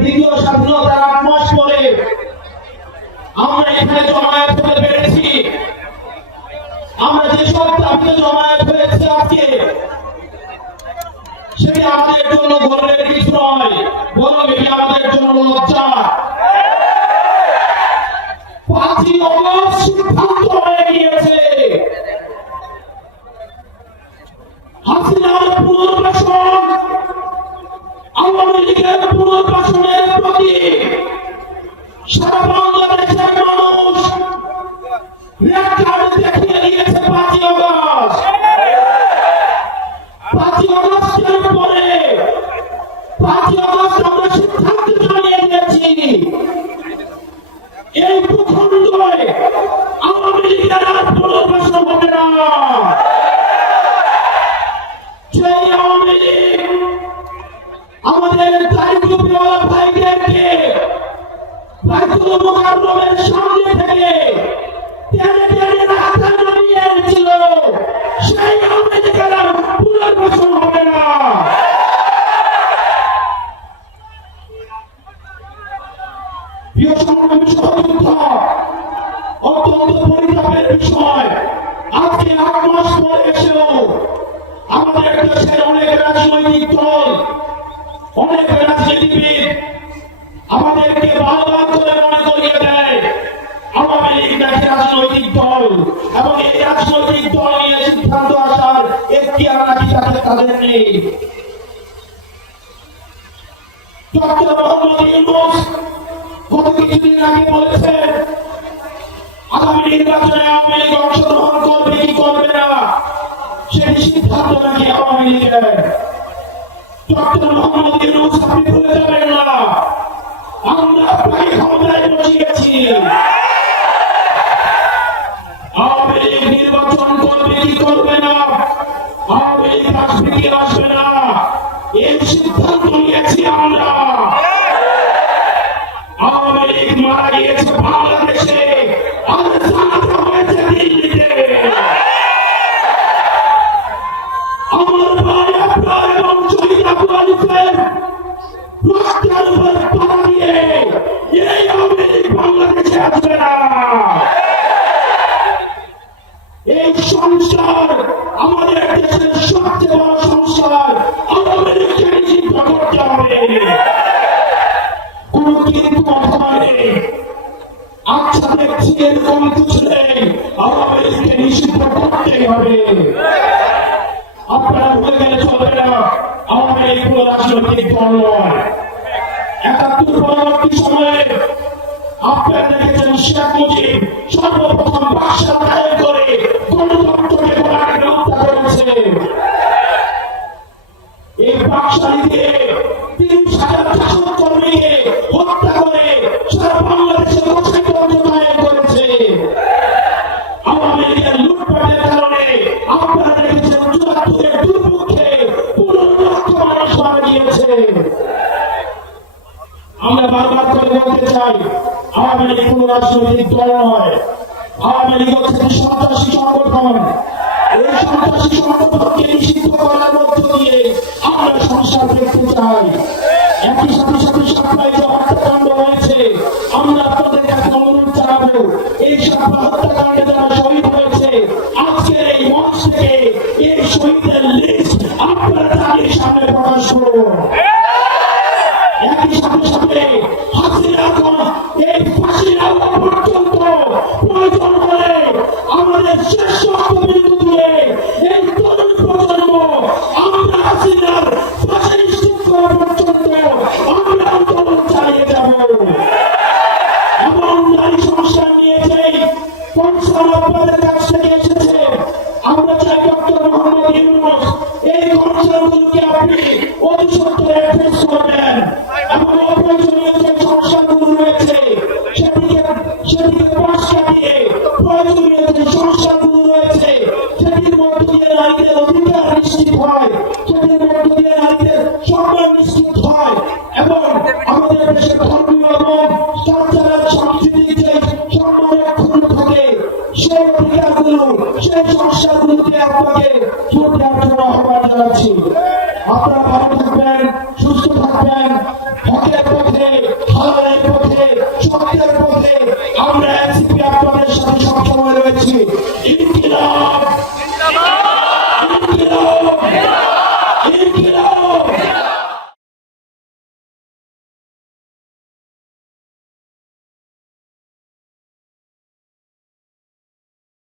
দ্বিতীয় স্বাধীনতার 8 মাস পরে আমরা এখানে জমায়েত হতে পেরেছি। আমরা যেসব দাবিতে জমায়েত হয়েছি আজকে, সেটি আমাদের জন্য গর্বের কিছু নয়, বরং এটি আমাদের জন্য লজ্জা। 5ই অগস্ট সিদ্ধান্ত হয়ে গিয়েছে হাসিনার পুনর্বাসন, আওয়ামী লীগের পুনর্বাসনের প্রতি সারা বাংলাদেশের মানুষ রেড কার্ড দেখিয়ে দিয়েছে। 5ই অগস্ট 5ই অগস্টের পরে 5ই অগস্ট আমরা সিদ্ধান্ত জানিয়ে দিয়েছি, এই ভূখণ্ডে আওয়ামী লীগের আর পুনর্বাসন হবে না। সেই আওয়ামী লীগ আমাদের দায়িত্বপ্রিয় ভাইদেরকে বাইতুল মুকাররমের সামনে থেকে টেনে টেনে রাস্তায় নামিয়ে এনেছিল, সেই আওয়ামী লীগের আর পুনর্বাসন হবে না। প্রিয় সংগ্রামী সহযোদ্ধা, অত্যন্ত পরিতাপের বিষয়, আজকে 8 মাস পরে এসেও আমাদের দেশের অনেক রাজনৈতিক দল, অনেক রাজনীতিবিদ আমাদেরকে বারবার করে মনে করিয়ে দেয় আওয়ামী লীগ নাকি রাজনৈতিক দল, এবং এই রাজনৈতিক দল নিয়ে সিদ্ধান্ত আসার এখতিয়ার নাকি তাদের নেই। ডক্টর মোহাম্মদ ইউনূস গত কিছুদিন আগে বলেছেন আগামী নির্বাচনে আওয়ামী লীগ অংশগ্রহণ করবে কি করবে না, সেই সিদ্ধান্ত নাকি আওয়ামী লীগের। ডক্টর মোহাম্মদ ইউনূস, আপনি ভুলে যাবেন না, আমরা প্রায় ক্ষমতায় বসিয়েছি। আওয়ামী লীগ নির্বাচন করবে কি করবে না, আওয়ামী লীগ আসবে কি আসবে না, এই সিদ্ধান্ত নিয়েছি আমরা। আওয়ামী লীগ মারা গিয়েছে বাংলাদেশে, আর জানাতে হয়েছে দিল্লিতে। আমার ভাই আপনার এবং শহীদ আবু আলিফের রক্তের উপর পা দিয়ে এই আওয়ামী লীগ বাংলাদেশে আসবে না। এই সংসার আমাদের দেশের সবচেয়ে বড় সংসার, আওয়ামী লীগকে নিষিদ্ধ করতে হবে। কোন কিন্তু অথবা নেই। আচ্ছা, দেখছি এরকম কিছু নেই, আওয়ামী লীগকে নিষিদ্ধ করতেই হবে। আপনারা ভুলে গেলে চলবে না, আওয়ামী লীগ কোন রাজনৈতিক দল নয়। ৭১ পরবর্তী সময়ে আপনারা দেখেছেন শেখ মুজিব সর্বপ্রথম বাকশাল দায়ের করে গণতন্ত্রকে গোলামে হত্যা করেছে। এই বাকশালী দিয়ে ৩০,০০০ শাসক কর্মীকে হত্যা করে সারা বাংলাদেশে গণতন্ত্র দায়ের করেছে। আওয়ামী লীগের লুটপাটের কারণে আপনারা দেখেছেন ৭৪-এর দুর্ভিক্ষে পুরো লক্ষ মানুষ মারা গিয়েছে। আমরা বারবার করে বলতে চাই, আওয়ামী লীগ কোন রাজনৈতিক দল নয়, আওয়ামী লীগ হচ্ছে সন্ত্রাসী সংগঠন। এই সন্ত্রাসী সংগঠনকে নিষিদ্ধ করার মধ্য দিয়ে আমরা সংস্কার দেখতে চাই। একই সাথে সাথে সাপ্লাই যে হত্যাকাণ্ড হয়েছে, আমরা আপনাদের কাছে অনুরোধ জানাবো, এই সাপ্লাই হত্যাকাণ্ডে যারা শহীদ হয়েছে, আজকের এই মঞ্চ থেকে এই শহীদের লিস্ট আপনারা তাদের সামনে প্রকাশ করুন। একই সাথে সাথে হাসিনা এই ফাঁসি দেওয়া পর্যন্ত প্রয়োজন হলে আমাদের শেষ রক্তবিন্দু দিয়ে এই তরুণ প্রজন্ম আমরা হাসিনার ফাঁসি নিশ্চিত করা পর্যন্ত আমরা আন্দোলন চালিয়ে যাব। এবং নারী সংস্কার নিয়ে যেই কনসার্ন আপনাদের কাছ থেকে এসেছে, আমরা চাই ডক্টর মোহাম্মদ ইউনূস এই কনসার্নগুলোকে আপনি অতি সত্বরে অ্যাড্রেস করবেন এবং অপ্রয়োজনীয় যে সংস্কারগুলো রয়েছে সেটিকে পাশ কাটিয়ে প্রয়োজনীয় যে সংস্কারগুলো রয়েছে সেটির মধ্য দিয়ে নারীদের অধিকার নিশ্চিত হয়, সেটির মধ্য দিয়ে নারীদের সম্মান নিশ্চিত হয় এবং আমাদের দেশের ধর্মীয় এবং কালচারাল সাংস্কৃতিক যে সম্মান অক্ষুণ্ণ থাকে, সেই অধিকারগুলো, সেই সংস্কারগুলোকে আপনাকে ভোট দেওয়ার জন্য আহ্বান জানাচ্ছি।